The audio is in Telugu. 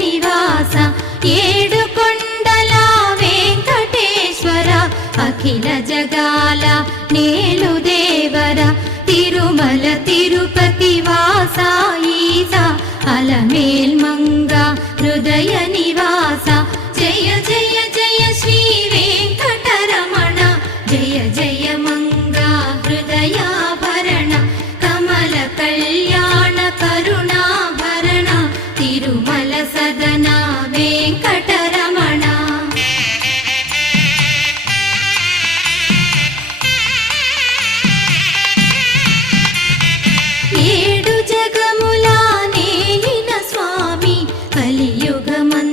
నివాస ఏడు కొండల వెంకటేశ్వర అఖిల జగాల నేలు దేవర తిరుమల తిరుపతి వాస ఈస అలమేల్ మంగ హృదయ నివాస జయ జయ జయ శ్రీ వెంకటరమణ జయ జయ మంగ హృదయాభరణ కమల కళ్యాణ కరుణాభరణ తిరుమల సదన వెంకటరమణ ఏడు జగముల నేలిన స్వామి కలియుగమందు